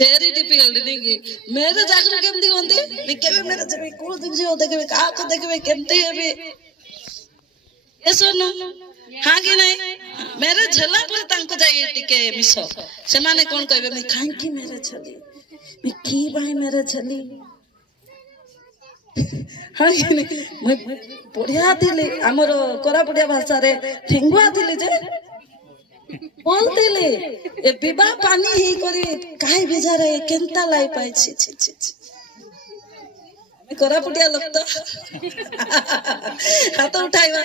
Very difficult नहीं मेरे जाकर केमती होंदी केबे मेरे जबे को देखियो देखबे का को देखबे केमती हेबे ए सुन हां कि नहीं मेरे झला पर तांको जाई टिके मिसो से माने कोन कहबे मैं काहे की मेरे छली मैं की भाई मेरे छली हां कि नहीं मैं बढ़िया थिले हमर कोरापुटिया भाषा रे ठेंगुआ थिले जे बोलतेले ए विवाह पानी ही करी काहे बेजारे केनता लाई पाई छी छी छी कोरापुटिया लोग तो हाथ उठाइबा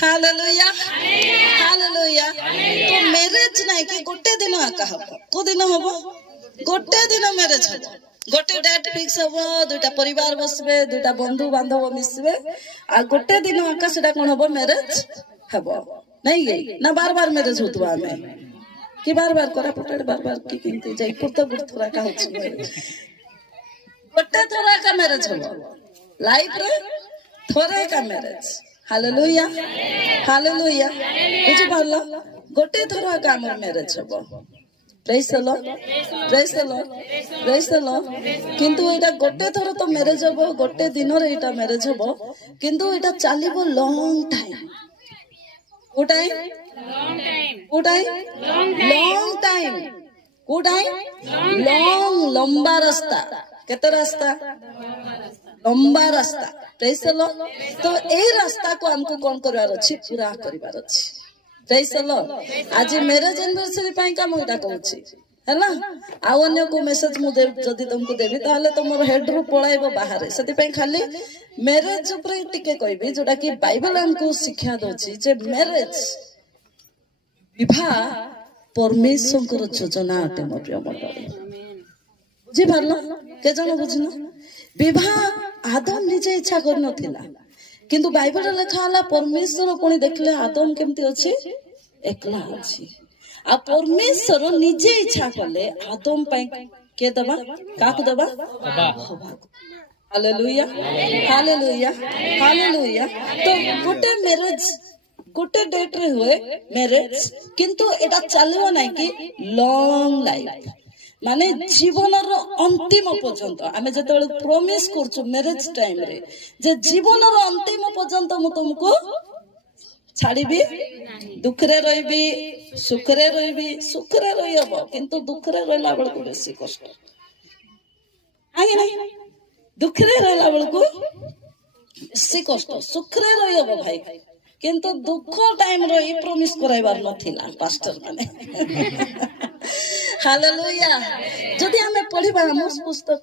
हालेलुया हालेलुया तो मैरिज नहीं कि गोटे दिन आका हबो को दिन हबो गोटे दिन मैरिज हबो गोटे डेट फिक्स हबो दुटा परिवार बसबे दुटा बंधु बांधव मिसबे आ गोटे दिन आका सेटा कोन हबो मैरिज हबो नहीं गई ना बार बार मैरिज होतवा में कि बार बार कोरापुट बार बार की किनते जाई पुरतो बुरथरा का होछ गोटे थोड़ा का मैरिज हबो लाइफ रे थोड़े का मैरिज हालेलुया हालेलुया बुझि पारलो गोटे थोड़ा का हमर मैरिज हबो praise the Lord praise the Lord praise the Lord किंतु एटा गोटे थोड़ा तो मैरिज हबो गोटे दिन रे एटा मैरिज हबो किंतु एटा चालिबो long time Good time? Good time? Long time. Good time? Long, लंबा रास्ता. कितना रास्ता? लंबा रास्ता. Praise the Lord. तो ये रास्ता को हमको कौन करवार अच्छी पूरा करवार अच्छी. Praise the Lord. आज मेरे एनिवर्सरी पाई का मुझे कहूँगी. है ना? आवन्य को मैसेज मुझे जल्दी तुमको देवी तो हाले तो मोर हेड रू पढ़ाइबो बाहर सेति पई खाली मैरिज ऊपर टिके कहबी जोटा कि बाइबल हमको शिक्षा दोछि जे मैरिज विवाह परमेश्वर योजना अटे मोर प्रिय मंडली बुझी पारलो के जण बुझिनो विवाह आदम निजे इच्छा कर नथिला किंतु बाइबल लिखा हला परमेश्वर कोनी देखले आदम केमती अछि एकला अछि आ परमेश्वर निजे इच्छा कले आदम पई के दबा काकु दबा हालेलुया हालेलुया हालेलुया तो गोटे मैरिज गोटे डेट रे हुए मैरिज किंतु एटा चलियो नै कि लॉन्ग लाइफ माने जीवन रो अंतिम पर्यंत आमे जतले प्रॉमिस करछु मैरिज टाइम रे जे जीवन रो अंतिम पर्यंत मु तुमको छाड़ीबी दुख रे रहिबी सुख रे रहिबी सुख रे रहिबो किंतु दुख रे रहला बेल को बेसी कष्ट आगे नहीं दुख रे रहला बेल को बेसी कष्ट सुख रे रहिबो भाई किंतु दुख टाइम रो ई प्रॉमिस कराइबार नथिला पास्टर माने हालेलुया जदि हमें पढ़िबा हम पुस्तक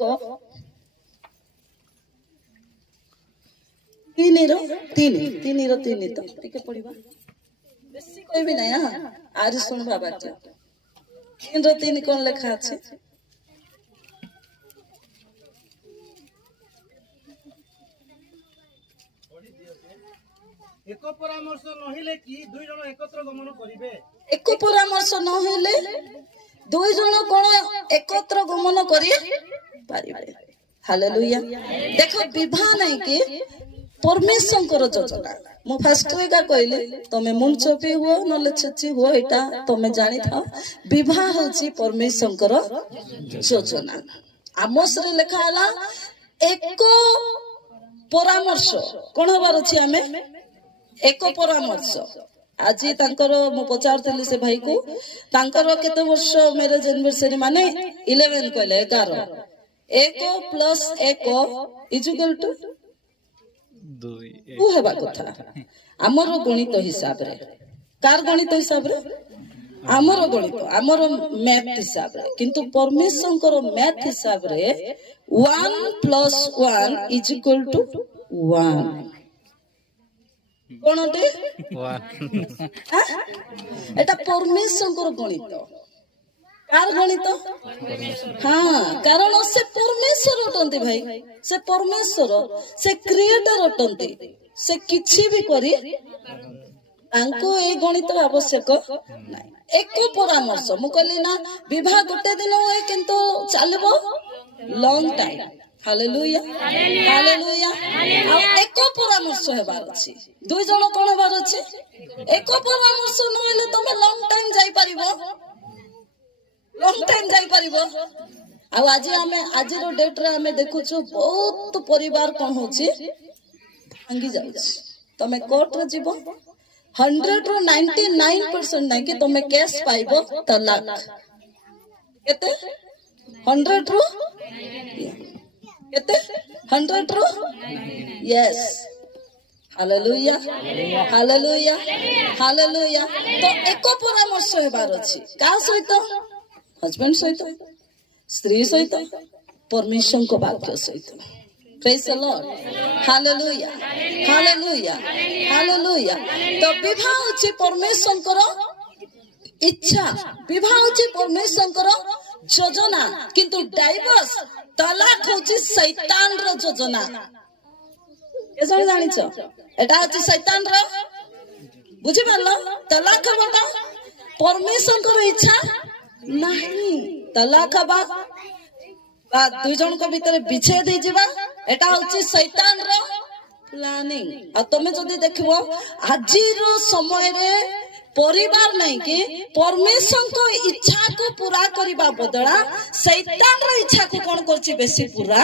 तीन तो टिके पढ़िबा बेसी कहबी नै हां आज सुन बाबा तीन कोन लेखा अछि एक परामर्श नहिले कि दुई जण एकत्र गमन करिवे एक परामर्श नहिले दुई जण कोन एकत्र गमन करी पारिबे हालेलुया देखो विवाह नै कि परमेश्वर योजना मु फर्स्ट रे का कहले तमे मुंचपी हुओ नले छची हुओ एटा तमे जानि था विवाह होची परमेश्वर योजना आमोस रे लिखा हला एक परामर्श कोन हबार अछि हमें एक परामर्श आज तांकर मु पचारतली से भाई को तांकर केते वर्ष मैरिज एनिवर्सरी माने 11 कहले 11 एक प्लस एक इज इक्वल टू दो हेबा कथा हमर गणित हिसाब रे कार गणित हिसाब रे हमर गणित हमर मैथ हिसाब रे किंतु परमेश्वर मैथ हिसाब रे 1 + 1 इज इक्वल टू 1 कोनटे 1 एटा परमेश्वर गणित कार गणित हाँ कारण से परमेश्वर अटंती भाई से परमेश्वर से क्रिएटर अटंती से किछि भी करी तांको ए गणित आवश्यक नाही एक परामर्श मु कहली ना विवाह गोटे दिन होए किंतु चलबो लॉन्ग टाइम हालेलुया हालेलुया एक परामर्श हेबार अछि दुई जण कोन हेबार अछि एक परामर्श न होले तमे लॉन्ग टाइम जाई परिबो लॉन्ग टाइम जाई परिबो आ आज आमे आज रो डेट रे आमे देखुछु बहुत परिवार कोन होची भांगी जाउछि तमे कोर्ट रे जीवो 100 रो 99% नै कि तमे केस पाइबो तलाक केते 100 रो केते 100 रो यस हालेलुया हालेलुया हालेलुया तो एको परामर्श हेबार अछि का सहित हस्बैंड सहित स्त्री सहित परमेश्वर को वाक्य सहित praise the lord hallelujah hallelujah hallelujah तो विवाह अछि परमेश्वर को इच्छा विवाह अछि परमेश्वर को योजना किंतु डाइवोर्स तलाक होछि शैतान रो योजना केसम जानिछ एटा अछि शैतान रो बुझि पारलो तलाक हबटा परमेश्वर को इच्छा नहीं तलाक हबा बा दुई जन को भीतर विच्छेद हो जिबा एटा होछि शैतान रो प्लानिंग आ तमे जदी देखबो आजि रो समय रे परिवार नहीं कि परमेश्वर को इच्छा को पूरा करबा बदला शैतान रो इच्छा को कोन करछि बेसी पूरा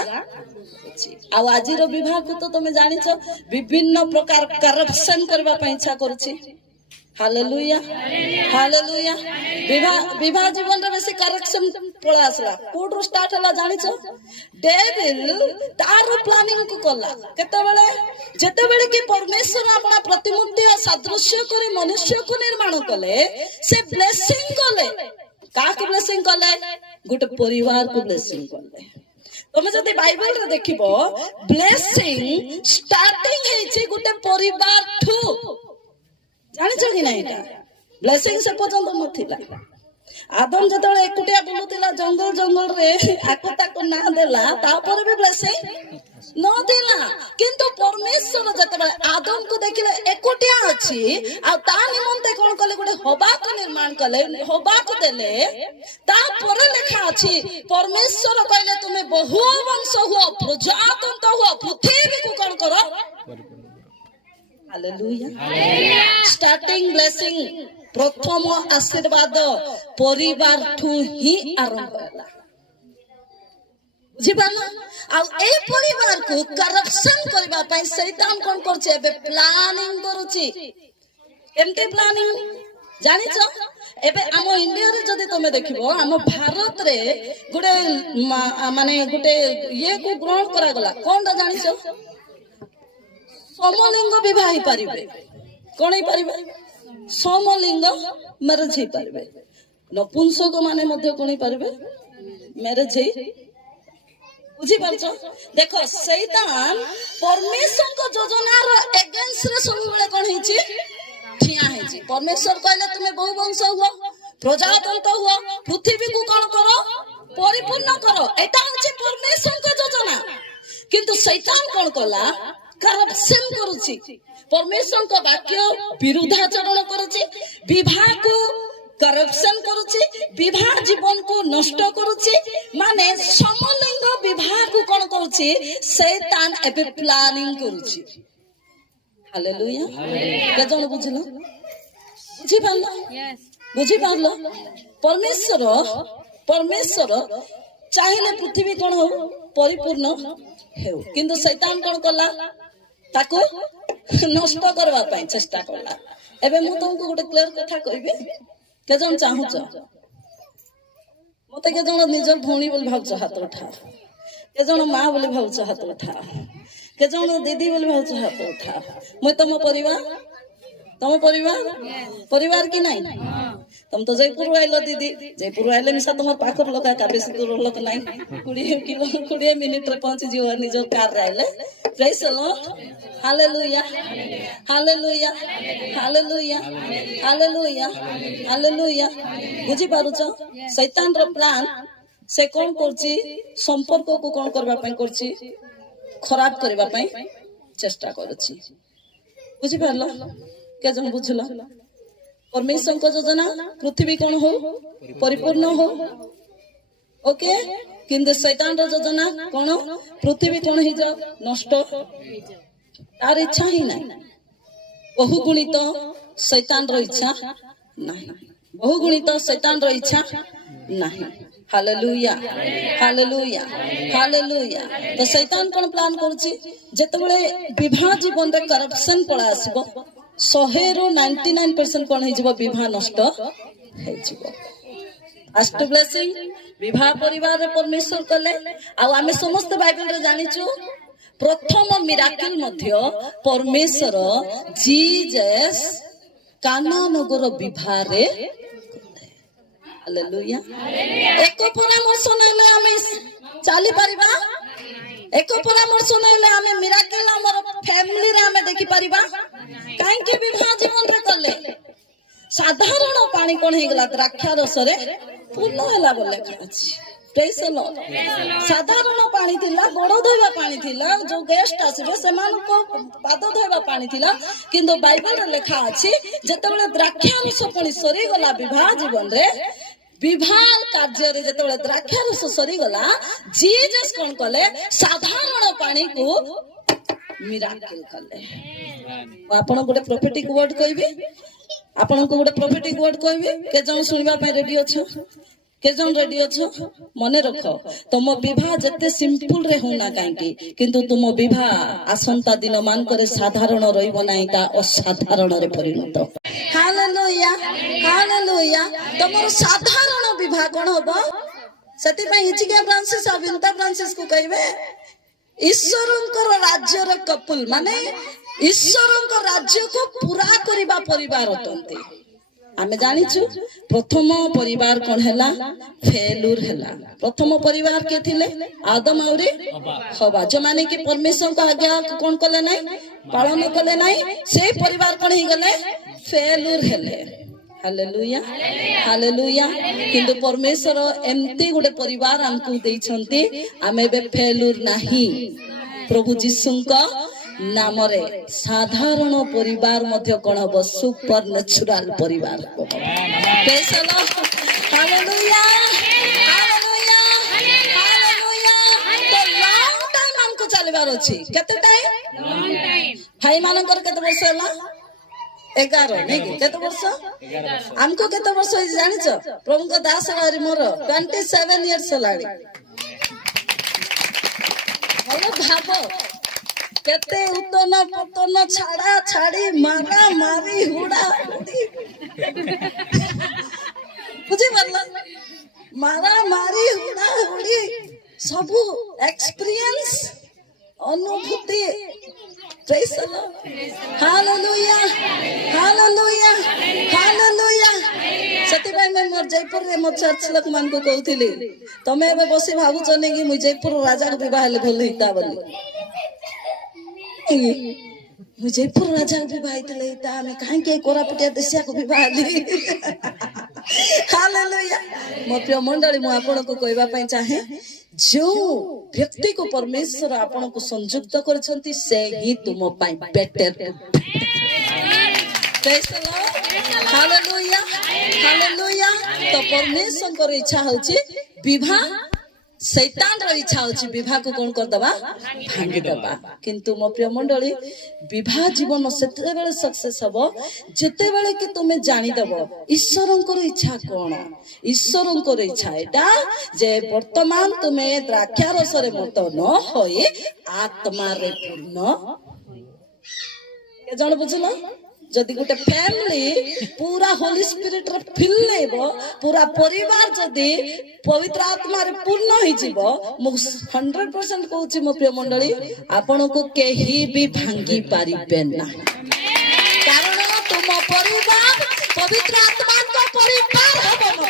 आ आज रो विवाह को तो तमे जानिछ विभिन्न प्रकार करप्शन करबा पई इच्छा करछि हालेलुया हालेलुया विवाह जीवन रे बेसी करप्शन पळा आसला कोड रो स्टार्ट हला जानिछ डेविल तारो प्लानिंग को कला केते बेले जेते बेले कि परमेश्वर अपना प्रतिमूर्ति और सादृश्य करे मनुष्य को निर्माण कले से ब्लेसिंग कले का को ब्लेसिंग कले गुटे परिवार को ब्लेसिंग कले तमे जदि बाइबल रे देखिबो ब्लेसिंग स्टार्टिंग हेछि गुटे परिवार ठू जानिछ कि नाही ता ब्लेसिंग से पर्यंत नथिला आदम जतले एकुटिया बुलुतिला जंगल जंगल रे आको ताको ना देला तापर भी ब्लेसिंग नथिला किंतु परमेश्वर जतले आदम को देखिले एकुटिया अछि आ ता निमंते कोन कले गुटे होबा को निर्माण कले होबा को देले तापर लेखा अछि परमेश्वर कहले तुमे बहु वंश हुओ प्रजातंत्र हुओ पृथ्वी को कोन करो हालेलुया स्टार्टिंग ब्लेसिंग प्रथम आशीर्वाद परिवार ठू ही आरंभ होला बुझिबाना आ ए परिवार को करप्शन करबा पई शैतान कोन करछ एबे प्लानिंग करूची एमते प्लानिंग जानिछ एबे हम इंडिया रे जदी तमे देखिबो हम भारत रे गुडे माने गुटे ये को ग्रहण करा गला कोनटा जानिछ समलिंग विवाह ही पारिबे कोन ही पारिबे समलिंग मैरिज ही पारिबे नपुंसक माने मध्ये कोन ही पारिबे मैरिज ही बुझी पारछो देखो शैतान परमेश्वर को योजना रो अगेंस्ट रे सब बेले कोन हिची ठिया हिची परमेश्वर कहले तुमे बहु वंश हुओ प्रजातंत्र हुओ पृथ्वी को कोन करो परिपूर्ण करो एटा होची परमेश्वर को योजना किंतु शैतान कोन कला करप्शन करूची परमेश्वर को वाक्य विरुद्धाचरण करूची विवाह को करप्शन करूची विवाह जीवन को नष्ट करूची माने समलिंग विवाह को कोन करूची शैतान एबे प्लानिंग करूची हालेलुया के जण बुझलो बुझी पारलो बुझी पारलो परमेश्वर चाहिले पृथ्वी कोन हो परिपूर्ण हेउ किंतु शैतान कोन कला ताको नष्ट करबा पई चेष्टा करला एबे मु तुमको गोटे क्लियर कथा कहबे के जन चाहूछ मते के जन निजर भौणी बोली भावछ हाथ उठा के जन मां बोली भावछ हाथ उठा के जन दीदी बोली भावछ हाथ उठा मु तम परिवार की नहीं तुम तो जयपुर आइलो दीदी जयपुर आइले मिसा तुम पाखर लोक का बेसी दूर लोक नहीं 20 मिनिट रे पहुंची जीव निज कार रे आइले praise the lord hallelujah hallelujah hallelujah hallelujah hallelujah बुझी पारुछ शैतान रो प्लान से कोन करछि संपर्क को कोन करबा पई करछि खराब करबा पई चेष्टा करछि बुझी पारलो के जन बुझलो परमेश्वर को योजना पृथ्वी कौन हो परिपूर्ण हो ओके किंतु शैतान रो योजना कौन पृथ्वी कौन ही जा नष्ट तार इच्छा ही नहीं बहुगुणित शैतान रो इच्छा नहीं बहुगुणित शैतान रो इच्छा नहीं। Hallelujah hallelujah hallelujah. तो शैतान कौन प्लान करुछि जेतेबेले विवाह जीवन रे करप्शन पळा आसीबो 100 रो 99% कौन हे जीवो विवाह नष्ट हे जीवो। फर्स्ट ब्लेसिंग विवाह परिवार रे परमेश्वर कले आ आमे समस्त बाइबल रे जानिचु प्रथम मिराकल मध्य परमेश्वर जीसस काना नगर विवाह रे। हालेलुया। एक परामर्श नले आमे चाली परिबा, एक परामर्श नले आमे मिराकल हमर फैमिली रे आमे देखि परिबा। काहे के विवाह जीवन रे कले साधारण पानी कोन हे गला द्राक्षा रस रे पूर्ण होला बोले अछि। Praise the Lord. साधारण पानी थिला, गोड़ धोइबा पानी थिला, जो गेस्ट आसीबे सेमान को पाद धोइबा पानी थिला, किंतु बाइबल रे लिखा अछि जेतेबेले द्राक्षा रस पानी सरी गला विवाह जीवन रे, विवाह कार्य रे जेतेबेले द्राक्षा रस सरी गला, जीसस कोन कले साधारण पानी को मिराकल कले। आपण गोटे प्रोफेटिक वर्ड कहबे, आपण को गोटे प्रोफेटिक वर्ड कहबे, के जन सुनिबा पे रेडी अछो, के जन रेडी अछो। मने रखो तुम विवाह जते सिंपल रे होना काहेकि, किंतु तुम विवाह आसंता दिन मान करे साधारण रहिबो नाही, ता असाधारण रे परिणत। Hallelujah hallelujah. तुमर साधारण विवाह कोन होबो सती पे हिचके फ्रांसिस अविंता फ्रांसिस को कहबे ईश्वरंकर राज्य रे कपल माने ईश्वरंकर राज्य को पूरा करिबा परिवार अटंती। आमे जानिछु प्रथम परिवार कोन हैला फेलुर हैला। प्रथम परिवार के थिले आदम औरी हवा, जो माने कि परमेश्वर का आज्ञा कोन कले नै पालन कले नै, से परिवार कोन ही गले फेलुर हेले। Hallelujah hallelujah. किंतु परमेश्वर एमती गुडे परिवार हमकु देइछंती, आमे बे फेलुर नाही। प्रभु जीसुंका नाम रे साधारण परिवार मध्य कोन हबो सुपर नेचुरल परिवार। Praise the lord. Hallelujah hallelujah hallelujah. तो लॉन्ग टाइम हमको चलबार अछि। केते टाइम? Long time. भाई मानकर केते वर्ष होला? 11 नै कि केते वर्ष? 11 वर्ष। हमको केते वर्ष जानि छ? प्रभु को दास वारी मोर 27 इयर्स होलाडी। हेलो भाबो केते उतन पतन छाड़ा छाड़ी मारा मारी हुड़ा हुड़ी बुझे बल्ला मारा मारी हुड़ा हुड़ी सबु एक्सपीरियंस अनुभूति। Praise the lord. Hallelujah hallelujah hallelujah. सती भाई मैं मोर जयपुर रे मोर चर्च लोक मान को कहउथिली तमे एबे बसी भाबु चने कि मु जयपुर राजा के विवाह ले भल हिता बोली। जयपुर राजा को विवाह हितले ता में काहे के कोरापुटिया देसिया को विवाह ली। हालेलुया। मो प्रिय मंडली मु आपण को कहबा पई चाहे जो व्यक्ति को परमेश्वर आपण को संयुक्त करछंती से ही तुम पई better. Praise the lord. Hallelujah hallelujah. तो परमेश्वर को इच्छा होची विवाह, शैतान रो इच्छा होची विवाह को कोन कर दबा भांगी दबा। किंतु मो प्रिय मंडली विवाह जीवन सेते बेले सक्सेस हबो जेते बेले कि तुमे जानि दबो ईश्वरंकर इच्छा कोन। ईश्वरंकर इच्छा एटा जे वर्तमान तुमे द्राक्षा रस रे मत न होई आत्मा रे पूर्ण। के जण बुझलो जदि गोटे फैमिली पूरा होली स्पिरिट रे फिल लेबो, पूरा परिवार जदि पवित्र आत्मा रे पूर्ण होई जीवो, मु 100% कहूची मो प्रिय मंडली आपण को केही भी भांगी पारिबे ना। कारण तुम परिवार पवित्र आत्मा को परिवार हबो मो।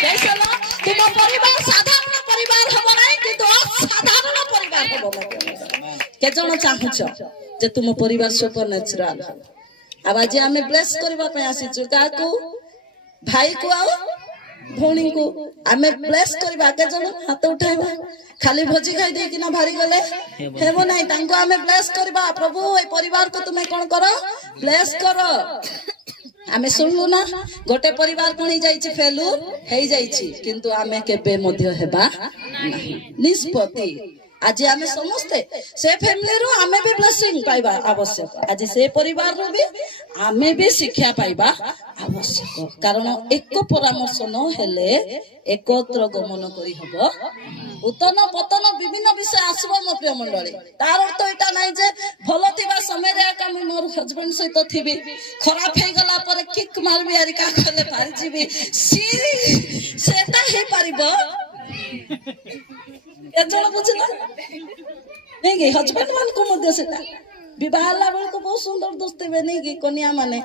कैसला तुम परिवार साधारण परिवार हबो नै, किंतु असाधारण परिवार हबो मो। के जण चाहुछ जे तुम परिवार सुपर नेचुरल। अब आज आम ब्लेस करबा पे आसीचु काकू भाई को आओ भौणी को आम ब्लेस करबा। के जण हाथ उठाइबा खाली भोजी खाई दे कि ना भारी गले हेबो नाही। तांको आम ब्लेस करबा। प्रभु ए परिवार को तुमे कोन करो ब्लेस करो। आमे सुनलु ना गोटे परिवार कोन ही जाईची फेलुर हेई जाईची, किंतु आमे केबे मध्य हेबा नाही। निष्पत्ति आज आमे समस्ते से फैमिली रो आमे भी ब्लेसिंग पाइबा आवश्यक आज से परिवार रो भी आमे भी शिक्षा पाइबा आवश्यक कारण एक परामर्श न हेले एकत्र गमन करी हबो उतन पतन विभिन्न विषय आसबो मो प्रिय मंडली तार अर्थ एटा नै जे भलो थिबा समय रे का मैं मोर हस्बैंड सहित थिबी खराब हे गला पर किक मारबी आरी का खले पारि जीबी सेटा हे पारिबो एजण बुझला नहीं कि हस्बैंड मान को मध्य सेटा विवाह ला बेल को बहुत सुंदर दोस्ती बे नहीं कि कन्या माने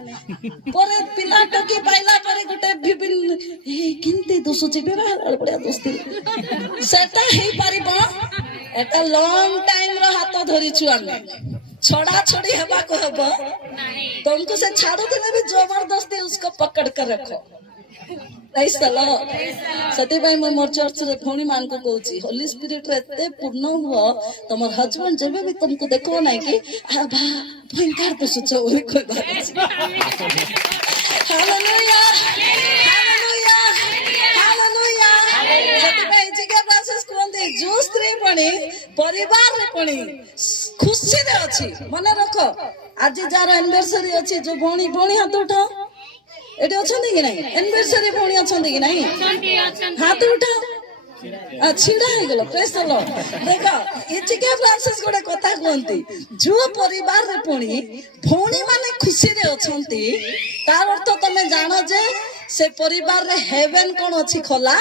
परे पिला टकी पाइला परे गुटे विभिन्न ए किंते दोसुची विवाह ला बढिया दोस्ती सेटा हे पारिबो एटा लॉन्ग टाइम रो हाथ धरि छु आमे छोड़ा छोड़ी हबा को हबो तुमको से छाड़ो देने भी जबरदस्ती उसको पकड़ कर रखो प्रेज द लॉर्ड सती भाई मैं मोर चर्च रे भौणी मान को कहूची होली स्पिरिट रे एते पूर्ण हो तमर हस्बैंड जेबे भी तुमको देखो नै कि आ भा भयंकर तो सोचो ओरे कोई बात हालेलुया हालेलुया हालेलुया सती भाई जी के प्रोसेस कोंदे जो स्त्री पणी परिवार रे पणी खुशी रे अछि मने रखो आज जार एनिवर्सरी अछि जो भौणी भौणी हाथ उठाओ एटे अछंती कि नहीं एनिवर्सरी भौणी अछंती कि नहीं हाथ उठाओ छिड़ा हे गेलो प्रेज द लॉर्ड देखो ए चिके फ्रांसिस गोटे कथा कहंती जो परिवार रे पुणी भौणी माने खुशी रे अछंती तार अर्थ तमे जानो जे से परिवार रे हेवन कोन अछि खोला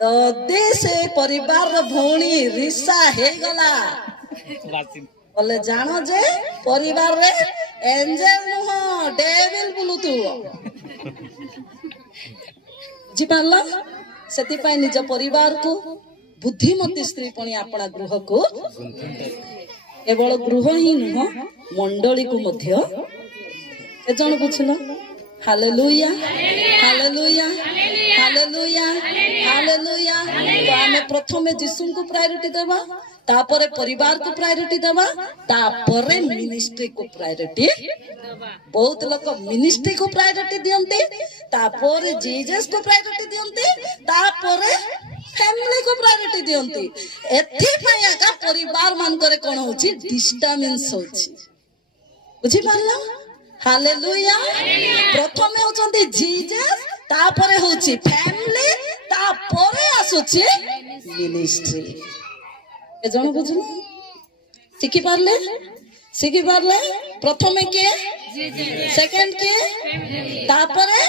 जदि से परिवार रे भौणी रिसा हे गला बोले जानो जे परिवार रे एंजेल नुह डेविल बुलुतु जी पारला सेति पाई निज परिवार को बुद्धिमती स्त्री पणी अपना गृह को केवल गृह ही नुह मंडली को मध्य ए जण बुझलो हालेलुया हालेलुया हालेलुया हालेलुया तो आमे प्रथमे यीशु को प्रायोरिटी देबा तापरे परिवार को प्रायोरिटी देबा तापरे मिनिस्ट्री को प्रायोरिटी बहुत लोग मिनिस्ट्री को प्रायोरिटी दियंते तापरे जीसस को प्रायोरिटी दियंते तापरे फैमिली को प्रायोरिटी दियंती एथि पया का परिवार मान करे कोन होची डिस्टर्बेंस होची बुझी पारला हालेलुया प्रथमे होचंती जीसस तापरे होची फैमिली तापरे आसुची मिनिस्ट्री ए जण बुझलो शिखि पारले प्रथमे के सेकंड के तापरे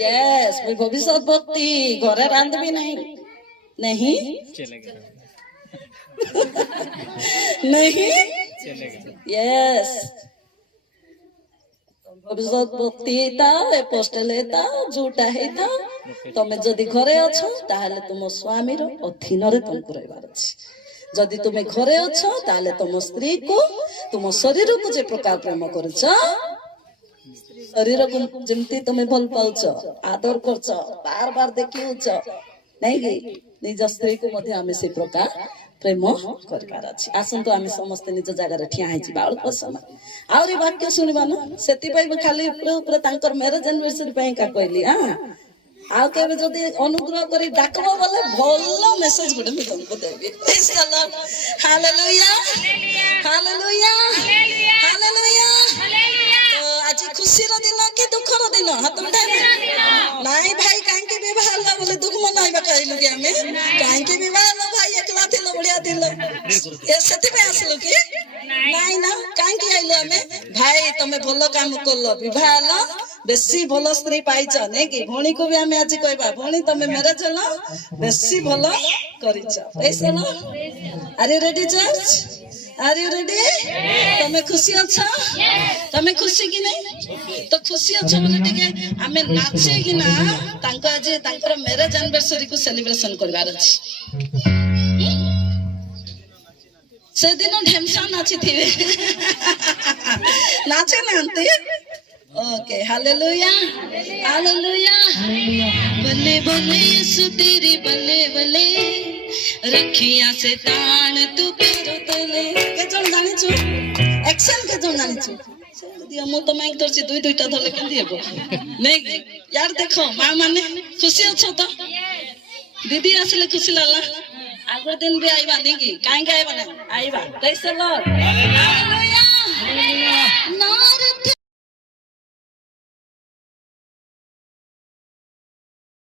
यस मैं भविष्य भक्ति घरे रांध भी नहीं नहीं यस भविष्य भक्ति हेता एपोस्टल हेता जोटा हेता तमे जदि घरे अछो ताहले तुम स्वामी रो अधीन रे तुमको रहबार अछि जदि तुमे घरे अछो ताहले तुम स्त्री को तुम शरीर को जे प्रकार प्रेम करछ शरीर को जेमती तुमे भल पाउछ आदर करछ बार बार देखिउछ नै कि निज स्त्री को मध्ये आमे से प्रकार प्रेम करबार अछि आसंतो आमे समस्त निज जगह रे ठिया हिची बाळ पसमा आउरी वाक्य सुनिबा न सेति पई खाली ऊपर तांकर मैरिज एनिवर्सरी पई का कहली हां आउ केबे जदी अनुग्रह करी डाकबो बोले भलो मेसेज गुडे मी तुमको देबी praise the lord hallelujah hallelujah hallelujah तो आज खुशी रो दिन के दुख रो दिन हाथ उठाई नाही भाई काहे के विवाह ला बोले दुख मनाइबा कहलु के हमें काहे के विवाह ला भाई एकला थिलो बढ़िया थिलो ए सेति पे आसलो की नाही ना काहे के आइलो हमें भाई तमे भलो काम करलो विवाह ला बेसी भलो स्त्री पाइछ ने कि भणी को भी हमें आज कहबा भणी तमे मैरिज ला बेसी भलो करिछ ऐसा ना are you ready church are you ready तमे खुशी अछ तमे खुशी कि नहीं तो खुशी अछ बोले टिके हमें नाचे कि ना तांको आज तांकर मैरिज एनिवर्सरी को सेलिब्रेशन करबार अछि से दिन ढेमसा नाची थिबे नाचे नांते ओके हालेलुया हालेलुया बल्ले बल्ले यीशु तेरी बल्ले बल्ले रखिया से तान तू पेरो तले के जण जानि छु एक्शन के जण जानि छु दिया मो तो माइक करछि दुई दुईटा धले के दियबो नै यार देखो मां माने खुशी अछो तो दीदी आसले खुशी लागला आगो दिन भी आइबा नहीं की काहे के आइबा ना आइबा प्रेज द लॉर्ड हालेलुया नारे